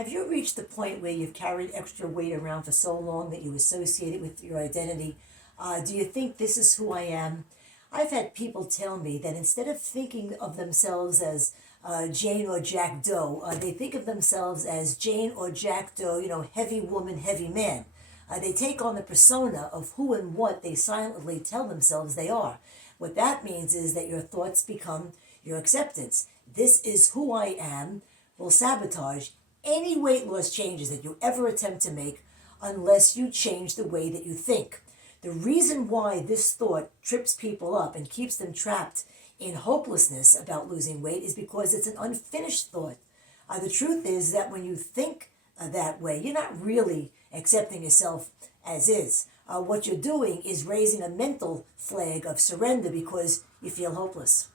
Have you reached the point where you've carried extra weight around for so long that you associate it with your identity? Do you think this is who I am? I've had people tell me that instead of thinking of themselves as Jane or Jack Doe, they think of themselves as Jane or Jack Doe, heavy woman, heavy man. They take on the persona of who and what they silently tell themselves they are. What that means is that your thoughts become your acceptance. This is who I am will sabotage any weight loss changes that you ever attempt to make unless you change the way that you think. The reason why this thought trips people up and keeps them trapped in hopelessness about losing weight is because it's an unfinished thought. The truth is that when you think that way, you're not really accepting yourself as is. What you're doing is raising a mental flag of surrender because you feel hopeless.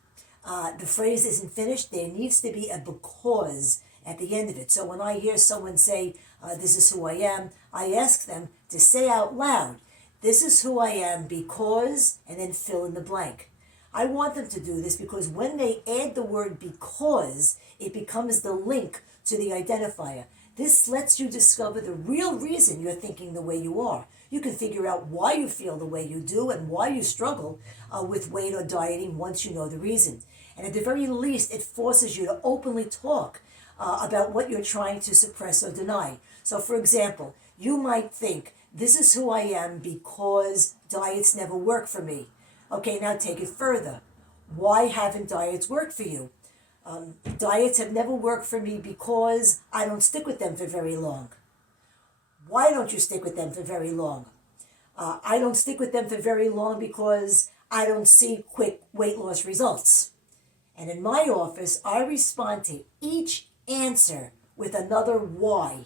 The phrase isn't finished. There needs to be a because at the end of it. So when I hear someone say, this is who I am, I ask them to say out loud, this is who I am because, and then fill in the blank. I want them to do this because when they add the word because, it becomes the link to the identifier. This lets you discover the real reason you're thinking the way you are. You can figure out why you feel the way you do and why you struggle with weight or dieting once you know the reason. And at the very least, it forces you to openly talk about what you're trying to suppress or deny. So for example, you might think, this is who I am because diets never work for me. Okay, now take it further. Why haven't diets worked for you? Diets have never worked for me because I don't stick with them for very long. Why don't you stick with them for very long? I don't stick with them for very long because I don't see quick weight loss results. And in my office, I respond to each answer with another why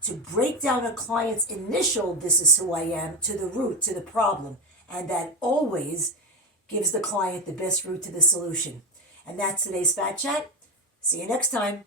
to break down a client's initial this is who I am to the root, to the problem. And that always gives the client the best route to the solution. And that's today's Fat Chat. See you next time.